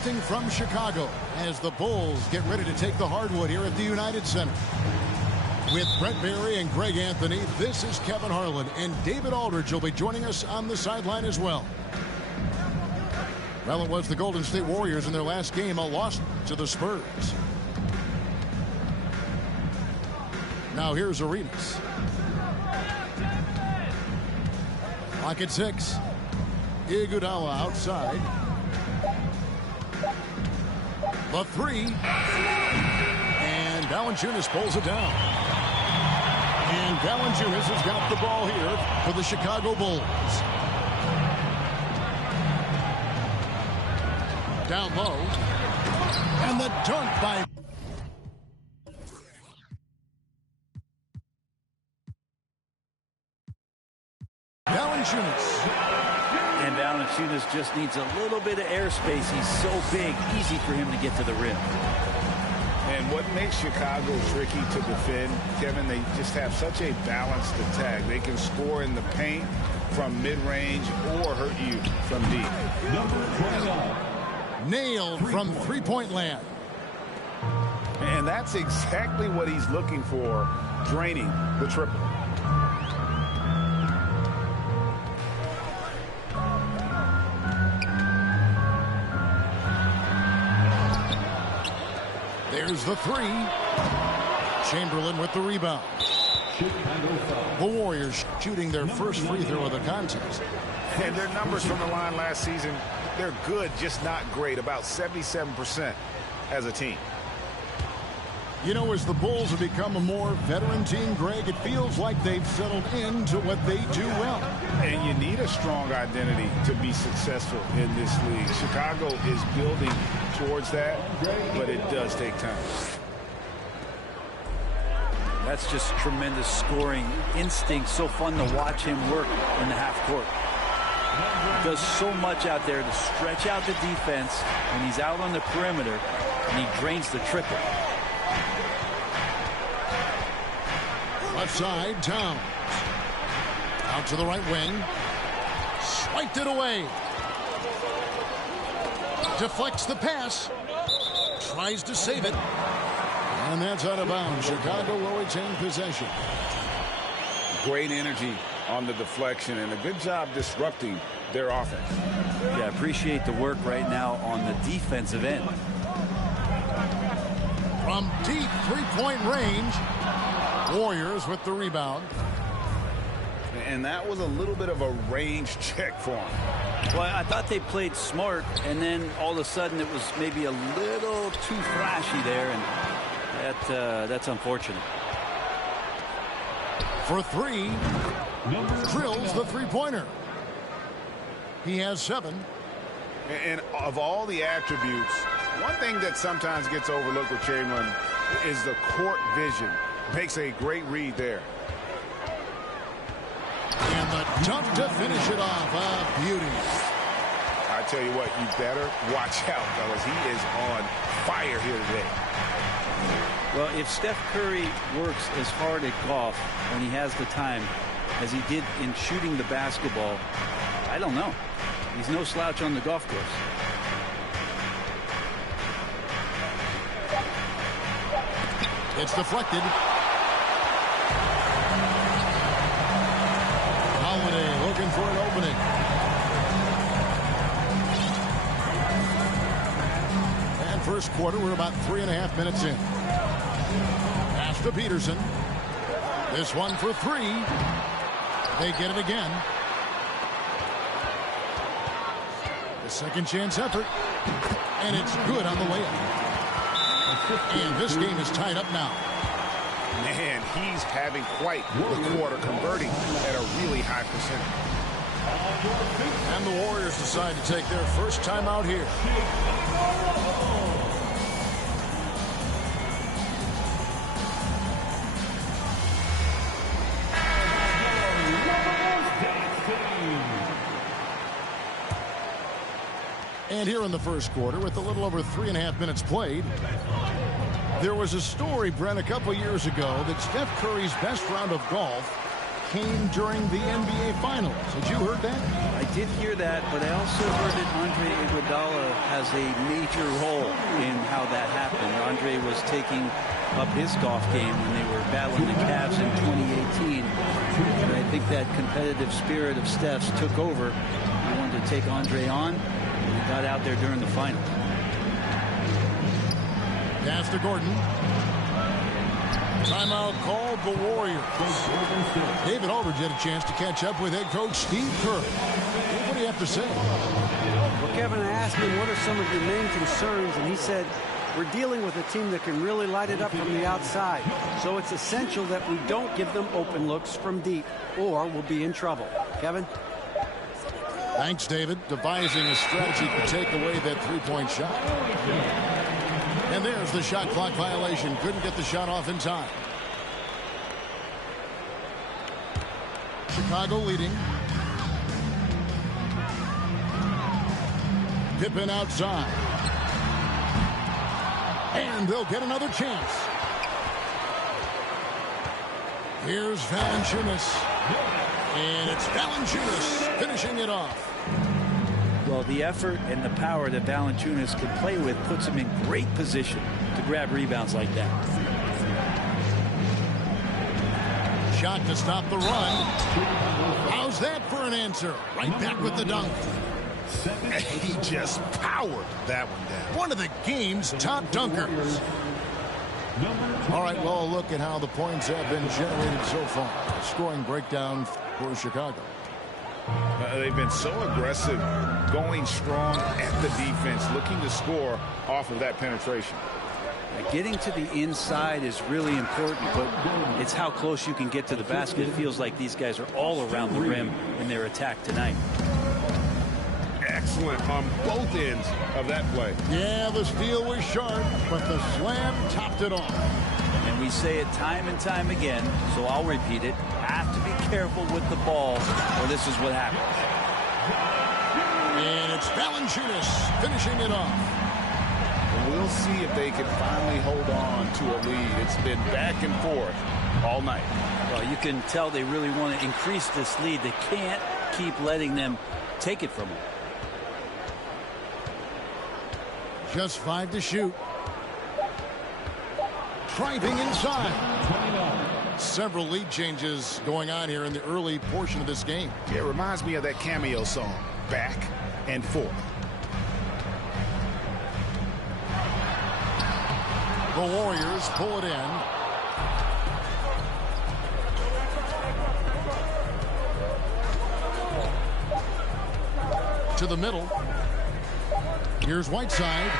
From Chicago as the Bulls get ready to take the hardwood here at the United Center. With Brett Berry and Greg Anthony, this is Kevin Harlan, and David Aldridge will be joining us on the sideline as well. Well, it was the Golden State Warriors in their last game, a loss to the Spurs. Now here's Arenas. Clock at 6. Iguodala outside. The three. And Valanciunas pulls it down. And Valanciunas has got the ball here for the Chicago Bulls. Down low. And the dunk by Valanciunas. And Valanciunas just needs a little bit of airspace. He's so big, easy for him to get to the rim. And what makes Chicago tricky to defend, Kevin, they just have such a balanced attack. They can score in the paint from mid-range or hurt you from deep. Nailed from three-point land. And that's exactly what he's looking for, draining the triple. There's the three. Chamberlain with the rebound. The Warriors shooting their first free throw of the contest. And their numbers from the line last season, they're good, just not great. About 77% as a team. You know, as the Bulls have become a more veteran team, Greg, it feels like they've settled into what they do well. And you need a strong identity to be successful in this league. Chicago is building towards that, but it does take time. That's just tremendous scoring instinct. So fun to watch him work in the half court. He does so much out there to stretch out the defense when he's out on the perimeter, and he drains the triple. Left side, Towns. Out to the right wing. Swiped it away. Deflects the pass. Tries to save it. And that's out of bounds. Chicago will retain possession. Great energy on the deflection and a good job disrupting their offense. Yeah, appreciate the work right now on the defensive end. From deep three-point range. Warriors with the rebound. And that was a little bit of a range check for him. Well, I thought they played smart, and then all of a sudden it was maybe a little too flashy there, and that's unfortunate. For three, drills the three-pointer. He has 7. And of all the attributes, one thing that sometimes gets overlooked with Chamberlain is the court vision. Makes a great read there. And the dunk to finish it off. A beauty. I tell you what, you better watch out, fellas. He is on fire here today. Well, if Steph Curry works as hard at golf when he has the time as he did in shooting the basketball, I don't know. He's no slouch on the golf course. It's deflected. Holiday looking for an opening. And first quarter, we're about 3.5 minutes in. Pass to Peterson. This one for 3. They get it again. The second chance effort. And it's good on the layup. And this game is tied up now. Man, he's having quite the quarter, converting at a really high percentage. And the Warriors decide to take their first time out here. And here in the first quarter, with a little over 3.5 minutes played, there was a story, Brent, a couple years ago that Steph Curry's best round of golf came during the NBA Finals. Had you heard that? I did hear that, but I also heard that Andre Iguodala has a major role in how that happened. Andre was taking up his golf game when they were battling the Cavs in 2018. And I think that competitive spirit of Steph's took over. He wanted to take Andre on, and he got out there during the finals. Pass to Gordon. Timeout called the Warriors. David Aldridge had a chance to catch up with head coach Steve Kerr. What do you have to say? Well, Kevin, I asked him, what are some of your main concerns? And he said, we're dealing with a team that can really light it up from the outside. So it's essential that we don't give them open looks from deep, or we'll be in trouble. Kevin? Thanks, David. Devising a strategy to take away that three-point shot. And there's the shot clock violation. Couldn't get the shot off in time. Chicago leading. Pippen outside. And they'll get another chance. Here's Valanciunas. And it's Valanciunas finishing it off. Well, the effort and the power that Valanciunas can play with puts him in great position to grab rebounds like that. Shot to stop the run. How's that for an answer? Right back with the dunk. He just powered that one down. One of the game's top dunkers. All right, well, look at how the points have been generated so far. Scoring breakdown for Chicago. They've been so aggressive, going strong at the defense, looking to score off of that penetration. Getting to the inside is really important, but it's how close you can get to the basket. It feels like these guys are all around the rim in their attack tonight. Excellent on both ends of that play. Yeah, the steal was sharp, but the slam topped it off. And we say it time and time again, so I'll repeat it. Have to be careful with the ball, or this is what happens. And it's Valanciunas finishing it off. We'll see if they can finally hold on to a lead. It's been back and forth all night. Well, you can tell they really want to increase this lead. They can't keep letting them take it from them. Just 5 to shoot. Driving inside. Several lead changes going on here in the early portion of this game. Yeah, it reminds me of that cameo song, Back and Forth. The Warriors pull it in. To the middle. Here's Whiteside.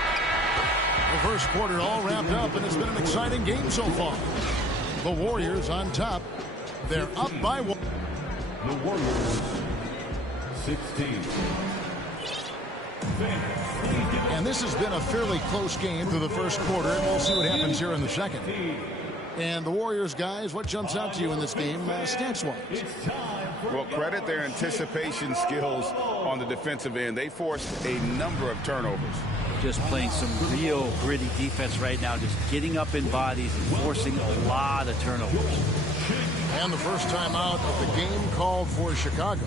The first quarter all wrapped up, and it's been an exciting game so far. The Warriors on top. They're up by 1. The Warriors 16. And this has been a fairly close game through the first quarter, and we'll see what happens here in the second. And the Warriors, guys, what jumps out to you in this game, stats-wise? Well, credit their anticipation skills on the defensive end. They forced a number of turnovers. Just playing some real gritty defense right now, just getting up in bodies and forcing a lot of turnovers. And the first time out of the game called for Chicago.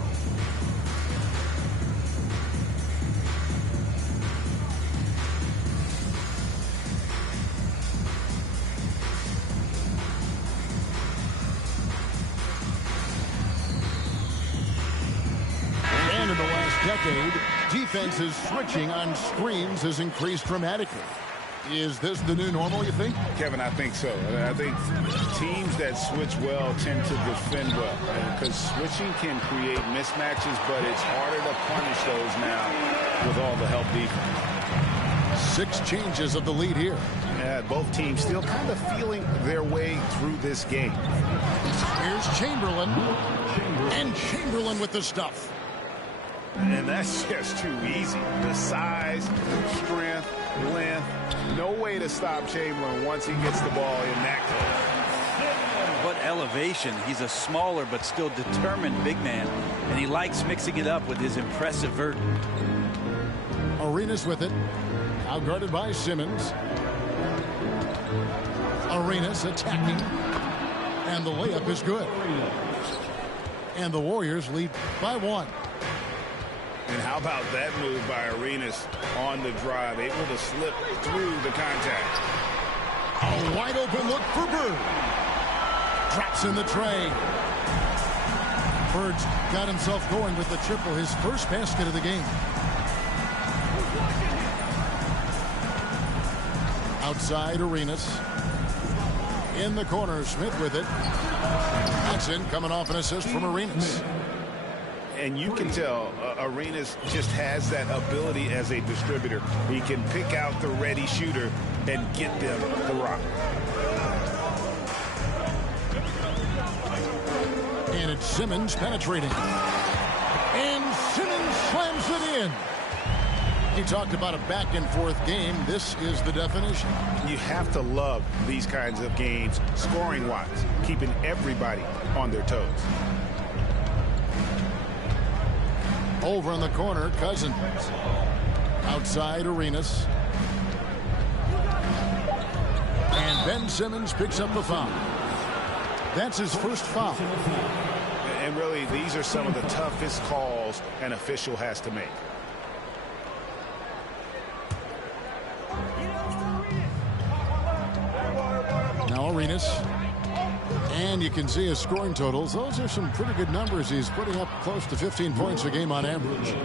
And in the last decade, defenses switching on screens has increased dramatically. Is this the new normal, you think? Kevin, I think so. I think teams that switch well tend to defend well, because switching can create mismatches, but it's harder to punish those now with all the help defense. 6 changes of the lead here. Yeah, both teams still kind of feeling their way through this game. Here's Chamberlain. And Chamberlain with the stuff. And that's just too easy. The size, strength, length, no way to stop Chamberlain once he gets the ball in that close. What elevation. He's a smaller but still determined big man, and he likes mixing it up with his impressive vert. Arenas with it. Outguarded by Simmons. Arenas attacking. And the layup is good. And the Warriors lead by 1. And how about that move by Arenas on the drive, able to slip through the contact. A wide open look for Bird. Drops in the tray. Bird's got himself going with the triple, his first basket of the game. Outside Arenas. In the corner, Smith with it. Jackson coming off an assist from Arenas. And you can tell Arenas just has that ability as a distributor. He can pick out the ready shooter and get them the rock. And it's Simmons penetrating. And Simmons slams it in. He talked about a back-and-forth game. This is the definition. You have to love these kinds of games, scoring-wise, keeping everybody on their toes. Over in the corner, Cousins. Outside Arenas. And Ben Simmons picks up the foul. That's his first foul. And really, these are some of the toughest calls an official has to make. Now Arenas. And you can see his scoring totals. Those are some pretty good numbers. He's putting up close to 15 points a game on average.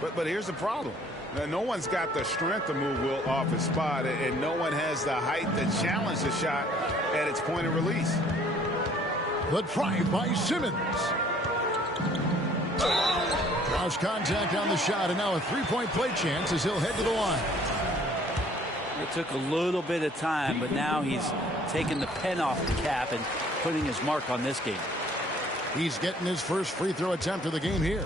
But here's the problem. Now, no one's got the strength to move Will off his spot, and no one has the height to challenge the shot at its point of release. The drive by Simmons. Draws contact on the shot, and now a three-point play chance as he'll head to the line. It took a little bit of time, but now he's taking the pen off the cap and putting his mark on this game. He's getting his first free throw attempt of the game here.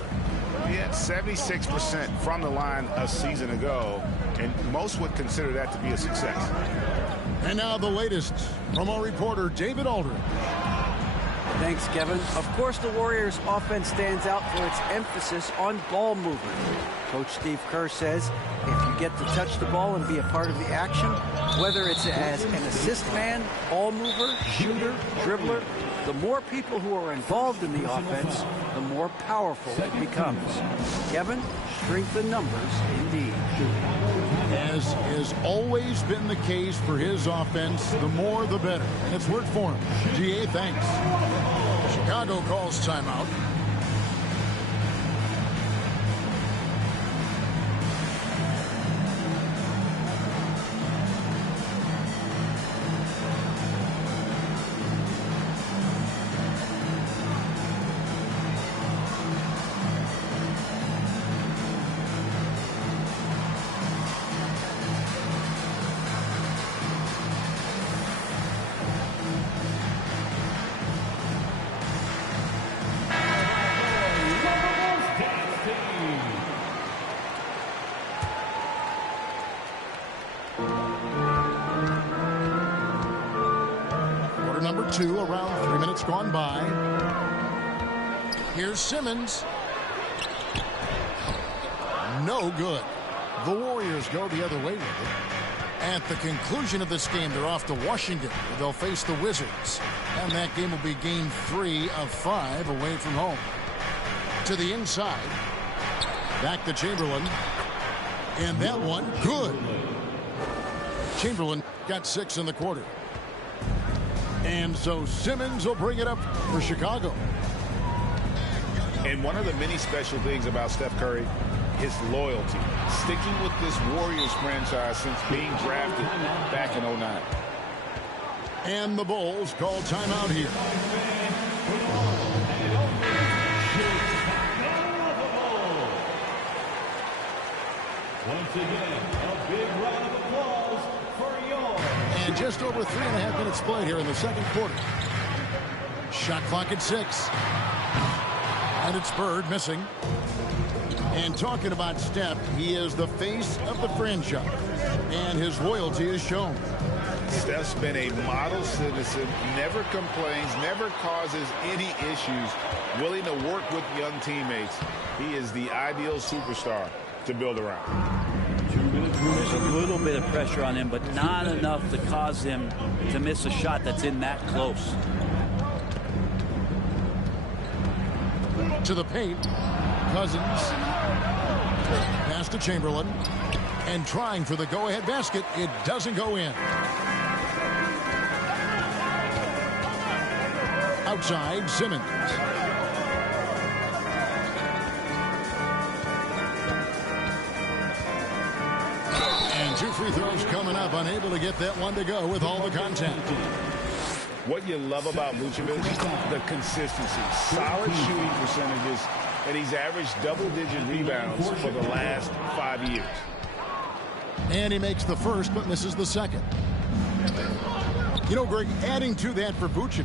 He had 76% from the line a season ago, and most would consider that to be a success. And now the latest from our reporter, David Aldridge. Thanks, Kevin. Of course, the Warriors' offense stands out for its emphasis on ball movement. Coach Steve Kerr says if you get to touch the ball and be a part of the action, whether it's as an assist man, ball mover, shooter, dribbler, the more people who are involved in the offense, the more powerful it becomes. Kevin, strength in numbers indeed. As has always been the case for his offense, the more the better. And it's worked for him. GA, thanks. Chicago calls timeout. Number 2, around 3 minutes gone by. Here's Simmons. No good. The Warriors go the other way with it. At the conclusion of this game, they're off to Washington, where they'll face the Wizards. And that game will be game 3 of 5 away from home. To the inside. Back to Chamberlain. And that one, good. Chamberlain got 6 in the quarter. And so Simmons will bring it up for Chicago. And one of the many special things about Steph Curry, his loyalty. Sticking with this Warriors franchise since being drafted back in 2009. And the Bulls call timeout here. Once again, a big round of applause for yours. And just over 3.5 minutes played here in the second quarter. Shot clock at 6. And it's Bird missing. And talking about Steph, he is the face of the franchise. And his loyalty is shown. Steph's been a model citizen, never complains, never causes any issues, willing to work with young teammates. He is the ideal superstar to build around. There's a little bit of pressure on him, but not enough to cause him to miss a shot that's in that close. To the paint. Cousins. Pass to Chamberlain. And trying for the go-ahead basket. It doesn't go in. Outside, Simmons. And 2 free throws coming up. Unable to get that one to go with all the contact. What you love about Vucevic, the consistency. Solid shooting percentages, and he's averaged double-digit rebounds for the last 5 years. And he makes the first, but misses the second. You know, Greg, adding to that for Vucevic,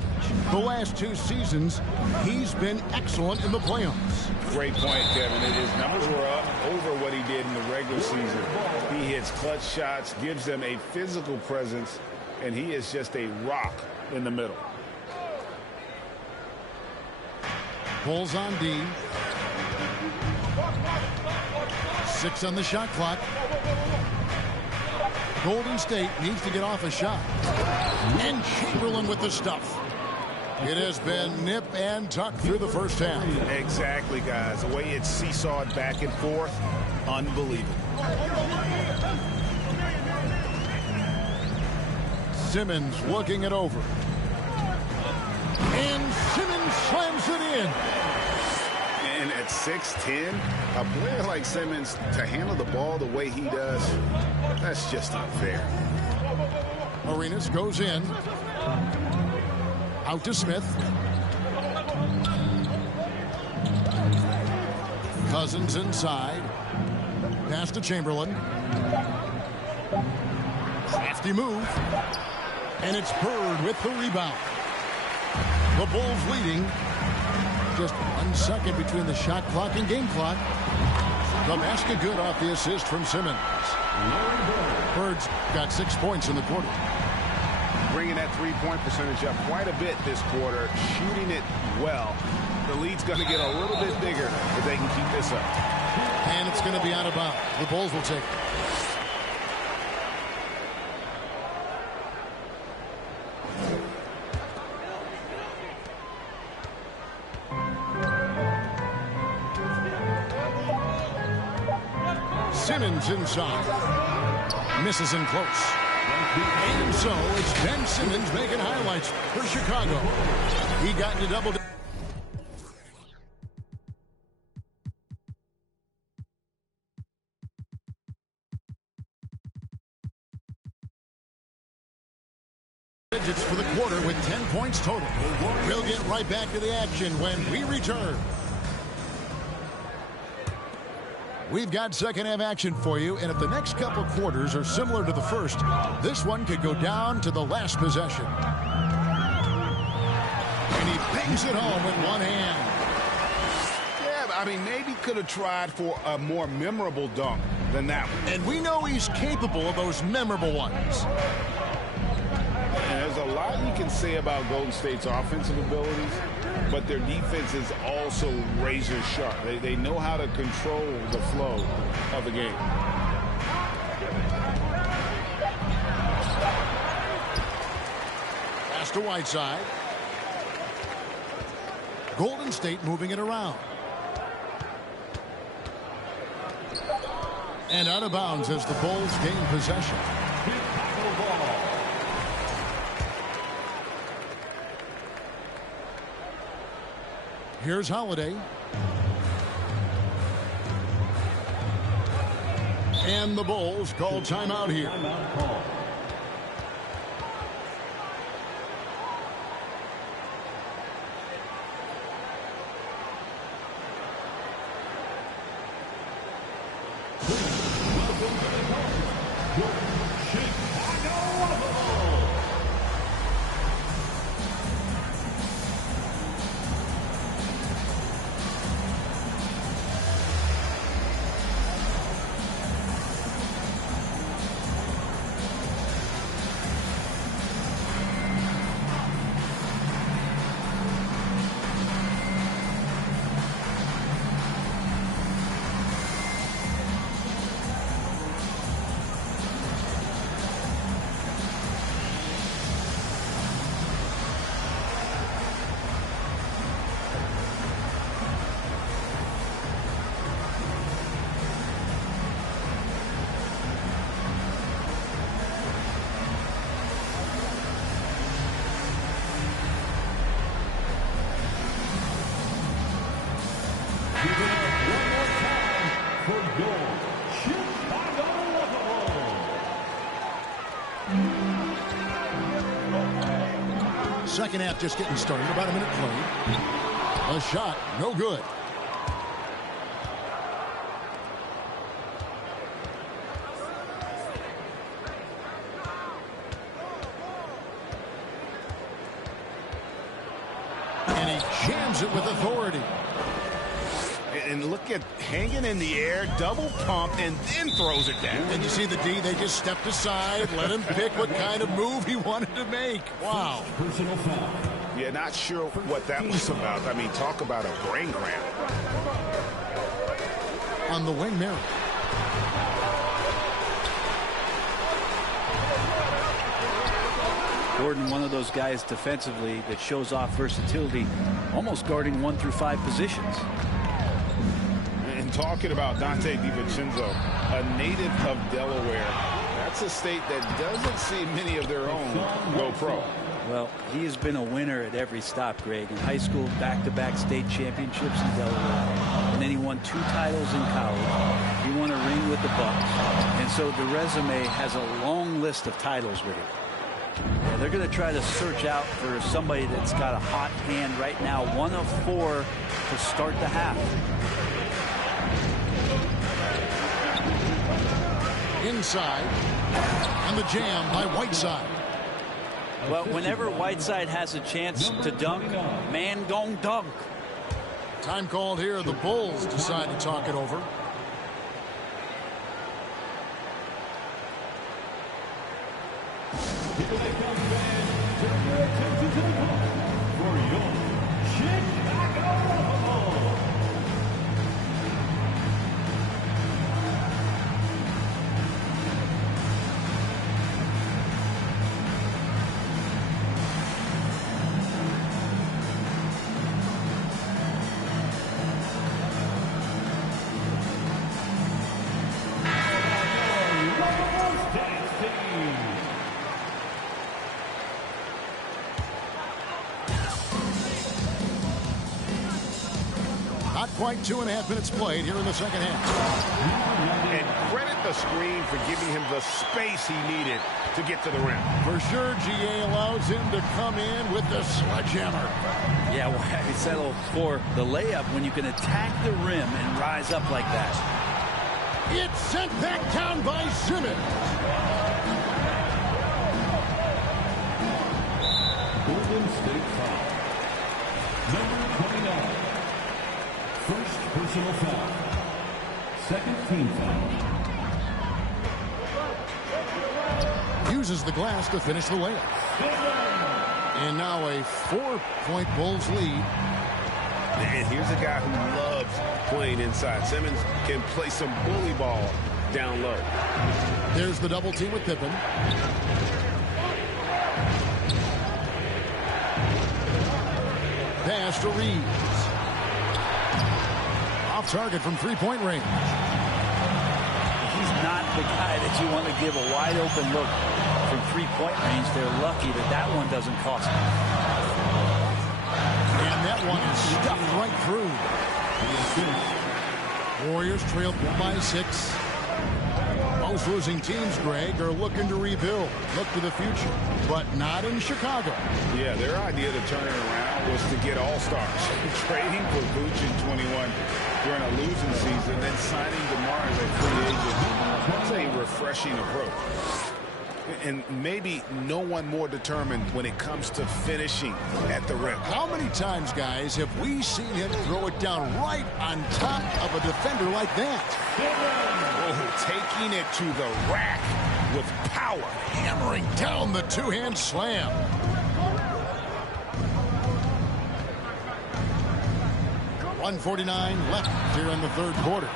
the last 2 seasons, he's been excellent in the playoffs. Great point, Kevin. His numbers were up over what he did in the regular season. He hits clutch shots, gives them a physical presence, and he is just a rock in the middle. Pulls on D. 6 on the shot clock. Golden State needs to get off a shot. And Chamberlain with the stuff. It has been nip and tuck through the first half. Exactly, guys. The way it's seesawed back and forth, unbelievable. Simmons looking it over. And Simmons slams it in. And at 6'10", a player like Simmons to handle the ball the way he does, that's just unfair. Arenas goes in. Out to Smith. Cousins inside. Pass to Chamberlain. Crafty move. And it's Bird with the rebound. The Bulls leading. Just 1 second between the shot clock and game clock. The basket good off the assist from Simmons. Bird's got 6 points in the quarter. Bringing that three-point percentage up quite a bit this quarter, shooting it well. The lead's going to get a little bit bigger if they can keep this up. And it's going to be out of bounds. The Bulls will take it. Simmons inside. Misses in close. And so it's Ben Simmons making highlights for Chicago. He got into double digits for the quarter with 10 points total. We'll get right back to the action when we return. We've got second half action for you, and if the next couple quarters are similar to the first, this one could go down to the last possession. And he bangs it home with one hand. Yeah, I mean, maybe could have tried for a more memorable dunk than that one. And we know he's capable of those memorable ones. And there's a lot you can say about Golden State's offensive abilities, but their defense is also razor sharp. They know how to control the flow of the game. Pass to Whiteside. Golden State moving it around. And out of bounds as the Bulls gain possession. Here's Holiday. And the Bulls call timeout here. Second half just getting started. About a minute played. A shot, no good. And he jams it with authority. And look at hanging in the air, double pump, and then throws it down. And you see the D, they just stepped aside, let him pick what kind of move he wanted to make. Wow. Personal foul. Yeah, not sure what that was about. I mean, talk about a brain cramp. On the wing, Merritt. Gordon, one of those guys defensively that shows off versatility, almost guarding 1 through 5 positions. And talking about Dante DiVincenzo, a native of Delaware, that's a state that doesn't see many of their own go pro. Well, he has been a winner at every stop, Greg. In high school, back-to-back state championships in Delaware. And then he won 2 titles in college. He won a ring with the Bucks. And so the resume has a long list of titles with it. Yeah, they're going to try to search out for somebody that's got a hot hand right now. 1 of 4 to start the half. Inside. And the jam by Whiteside. Well, whenever Whiteside has a chance to dunk, man gon' dunk. Time called here. The Bulls decide to talk it over. Here they come, fans. Turn your attention to the call for your Chicago Bulls. Not quite 2.5 minutes played here in the second half. And credit the screen for giving him the space he needed to get to the rim. For sure, GA allows him to come in with the sledgehammer. Yeah, why settle for the layup when you can attack the rim and rise up like that? It's sent back down by Simmons. Golden State foul. Number 29. First personal foul. Second team foul. Uses the glass to finish the layup. And now a 4-point Bulls lead. And here's a guy who loves playing inside. Simmons can play some bully ball down low. There's the double team with Pippen. Pass to Reeves. Off target from 3-point range. He's not the guy that you want to give a wide open look from 3-point range. They're lucky that that one doesn't cost them. And that one is stuffed right through. Warriors trail by 6. Most losing teams, Greg, are looking to rebuild, look to the future, but not in Chicago. Yeah, their idea to turn it around was to get all-stars. Trading for Vooch in 21 during a losing season, then signing DeMar as a free agent. That's a refreshing approach. And maybe no one more determined when it comes to finishing at the rim. How many times, guys, have we seen him throw it down right on top of a defender like that? Oh, taking it to the rack with power. Hammering down the two-hand slam. .149 left here in the third quarter.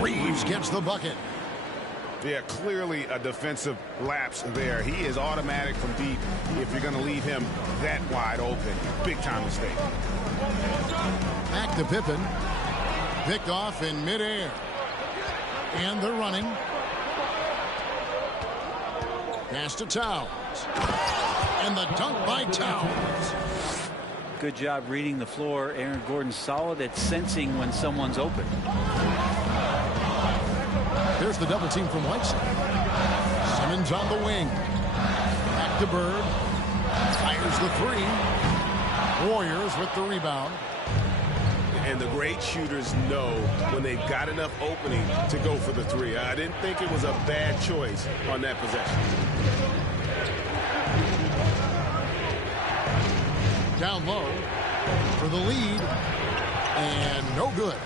Reeves gets the bucket. Yeah, clearly a defensive lapse there. He is automatic from deep if you're going to leave him that wide open. Big time mistake. Back to Pippen. Picked off in midair. And they're running. Pass to Towns. And the dunk by Towns. Good job reading the floor. Aaron Gordon solid at sensing when someone's open. There's the double team from Whiteside. Simmons on the wing. Back to Bird. Fires the three. Warriors with the rebound. And the great shooters know when they've got enough opening to go for the three. I didn't think it was a bad choice on that possession. Down low for the lead. And no good.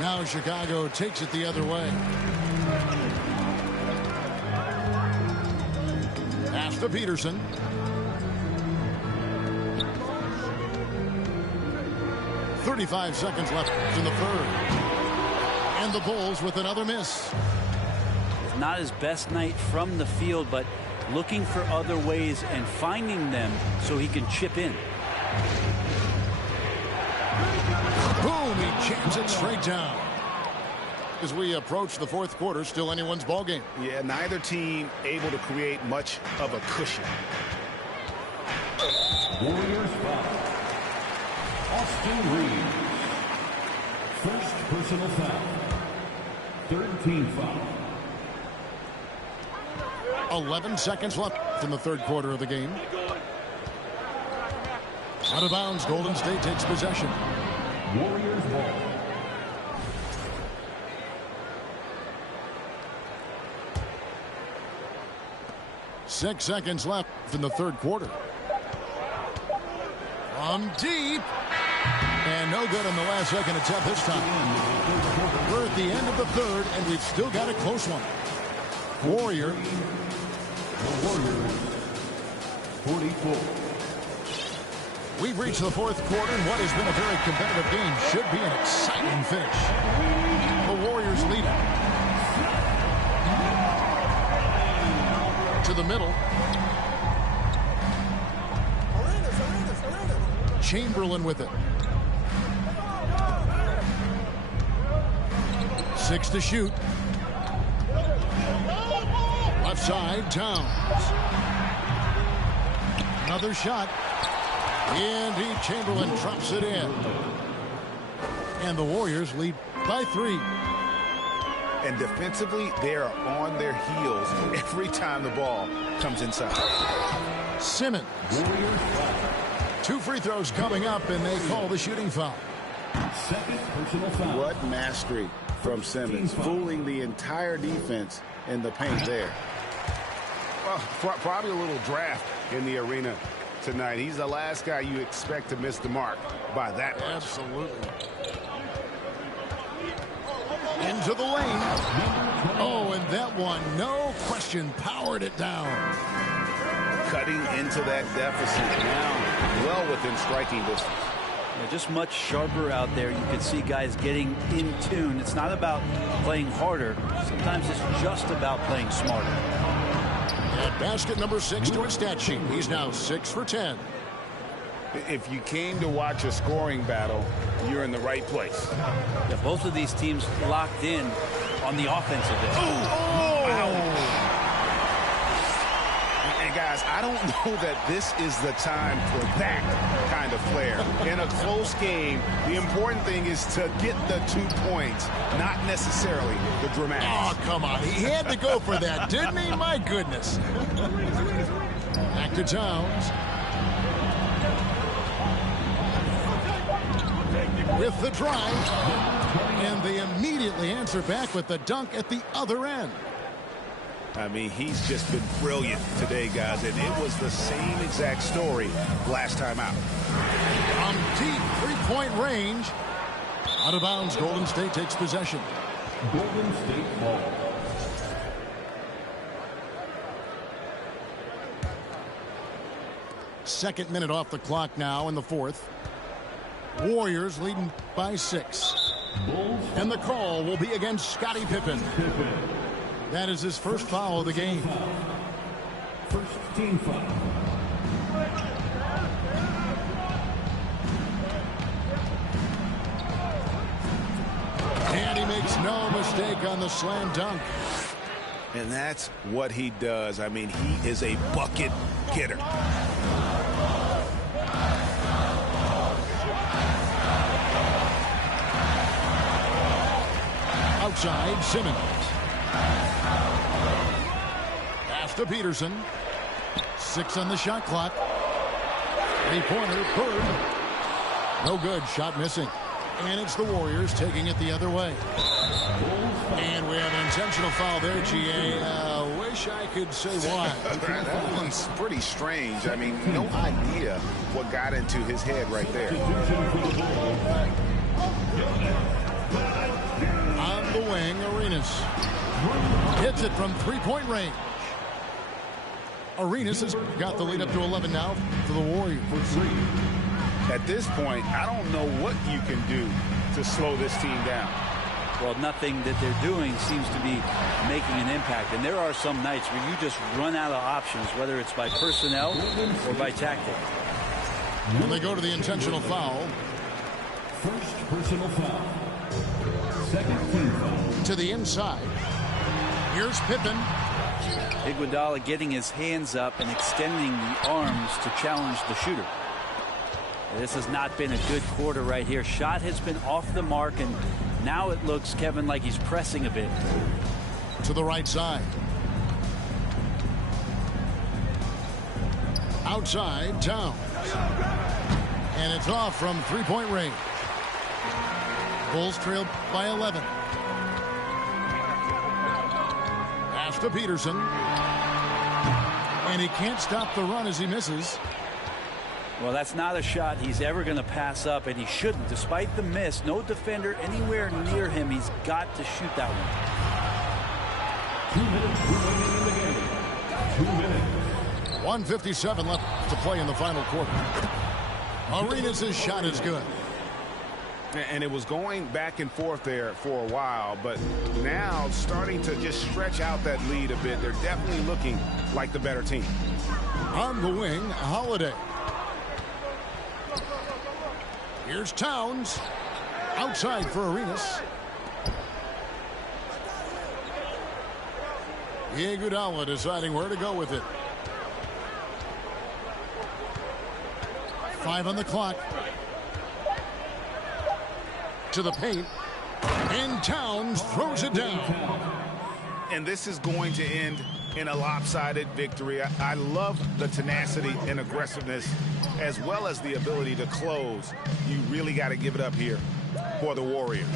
Now Chicago takes it the other way. Pass to Peterson. .35 seconds left in the third. And the Bulls with another miss. It's not his best night from the field, but looking for other ways and finding them so he can chip in. Boom, he jams it straight down. As we approach the fourth quarter, still anyone's ball game. Yeah, neither team able to create much of a cushion. Warriors foul. Austin Reeves. First personal foul. Third team foul. 11 seconds left in the third quarter of the game. Out of bounds, Golden State takes possession. Warriors ball. Six seconds left in the third quarter. From deep. And no good on the last second attempt this time. We're at the end of the third, and we've still got a close one. Warrior. The Warriors. 44. We've reached the fourth quarter, and what has been a very competitive game should be an exciting finish. The Warriors lead it. To the middle. Chamberlain with it. 6 to shoot. Left side, Towns. Another shot. Indeed, Chamberlain drops it in. And the Warriors lead by 3. And defensively, they are on their heels every time the ball comes inside. Simmons. 2 free throws coming up, and they call the shooting foul. Second personal foul. What mastery from Simmons, fooling the entire defense in the paint there. Well, probably a little draft in the arena tonight. He's the last guy you expect to miss the mark by that much. Absolutely. Into the lane. Oh, and that one, no question, powered it down. Cutting into that deficit now, well within striking distance. Yeah, just much sharper out there. You can see guys getting in tune. It's not about playing harder. Sometimes it's just about playing smarter. And basket number 6 to his stat sheet. He's now 6 for 10. If you came to watch a scoring battle, you're in the right place. Yeah, both of these teams locked in on the offensive end. And guys, I don't know that this is the time for that kind of flair. In a close game, the important thing is to get the 2 points, not necessarily the dramatics. Oh, come on. He had to go for that, didn't he? My goodness. Back to Towns. With the drive. And they immediately answer back with the dunk at the other end. I mean, he's just been brilliant today, guys, and it was the same exact story last time out. From deep three-point range. Out of bounds, Golden State takes possession. Golden State ball. Second minute off the clock now in the fourth. Warriors leading by 6. Bulls. And the call will be against Scottie Pippen. That is his first foul of the game. First team foul. And he makes no mistake on the slam dunk. And that's what he does. I mean, he is a bucket getter. Outside, Simmons. Pass to Peterson. 6 on the shot clock. Three-pointer, Bird. No good. Shot missing. And it's the Warriors taking it the other way. And we have an intentional foul there, G.A. Wish I could say why. That one's pretty strange. I mean, no idea what got into his head right there. On the wing, Arenas. Hits it from three-point range. Arenas has got the lead up to 11 now for the Warriors. At this point, I don't know what you can do to slow this team down. Well, nothing that they're doing seems to be making an impact. And there are some nights where you just run out of options, whether it's by personnel or by tactic. When they go to the intentional foul. First personal foul. Second team foul. To the inside. Here's Pippen. Iguodala getting his hands up and extending the arms to challenge the shooter. This has not been a good quarter right here. Shot has been off the mark, and now it looks, Kevin, like he's pressing a bit. To the right side. Outside, Towns. And it's off from three-point range. Bulls trail by 11. Pass to Peterson. And he can't stop the run as he misses. Well, that's not a shot he's ever going to pass up, and he shouldn't. Despite the miss, no defender anywhere near him. He's got to shoot that one. 2 minutes remaining in the game. 2 minutes. 1:57 left to play in the final quarter. Arenas' shot is good. And it was going back and forth there for a while, but now starting to just stretch out that lead a bit. They're definitely looking like the better team. On the wing, Holiday. Here's Towns. Outside for Arenas. Iguodala deciding where to go with it. 5 on the clock. To the paint. And Towns throws it down. And this is going to end in a lopsided victory. I love the tenacity and aggressiveness, as well as the ability to close. You really got to give it up here for the Warriors.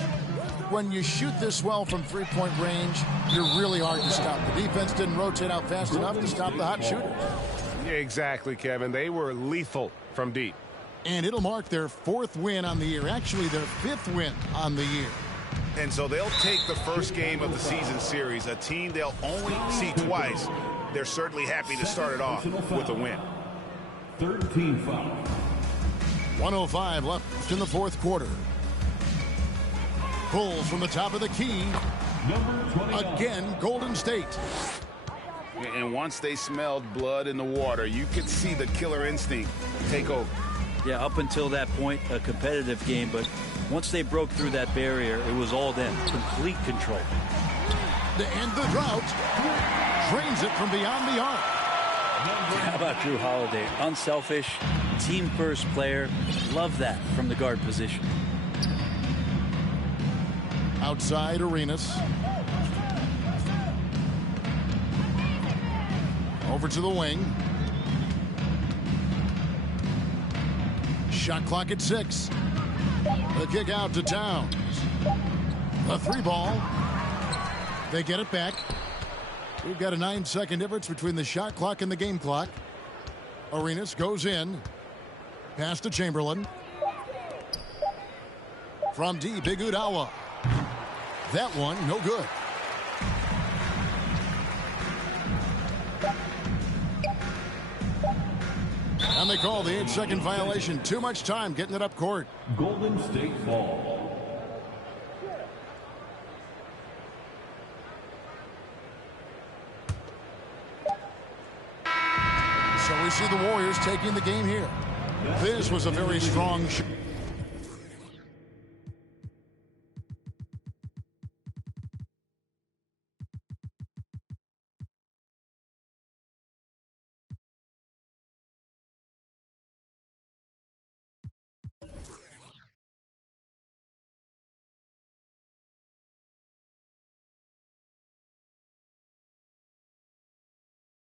When you shoot this well from three-point range, you're really hard to stop. The defense didn't rotate out fast enough to stop the hot shooters. Yeah, exactly, Kevin. They were lethal from deep. And it'll mark their 4th win on the year. Actually, their 5th win on the year. And so they'll take the first game of the season series, a team they'll only see twice. They're certainly happy to start it off with a win. 13 foul. 1:05 left in the 4th quarter. Bulls from the top of the key. Again, Golden State. And once they smelled blood in the water, you could see the killer instinct take over. Yeah, up until that point, a competitive game, but once they broke through that barrier, it was all them. Complete control. To end the drought, drains it from beyond the arc. How about Drew Holiday? Unselfish, team-first player. Love that from the guard position. Outside Arenas. Over to the wing. Shot clock at 6. The kick out to Towns. A 3-ball. They get it back. We've got a 9-second difference between the shot clock and the game clock. Arenas goes in. Pass to Chamberlain. From deep, Iguodala. That one, no good. And they call the 8-second violation. Too much time getting it up court. Golden State ball. So we see the Warriors taking the game here. This was a very strong shot.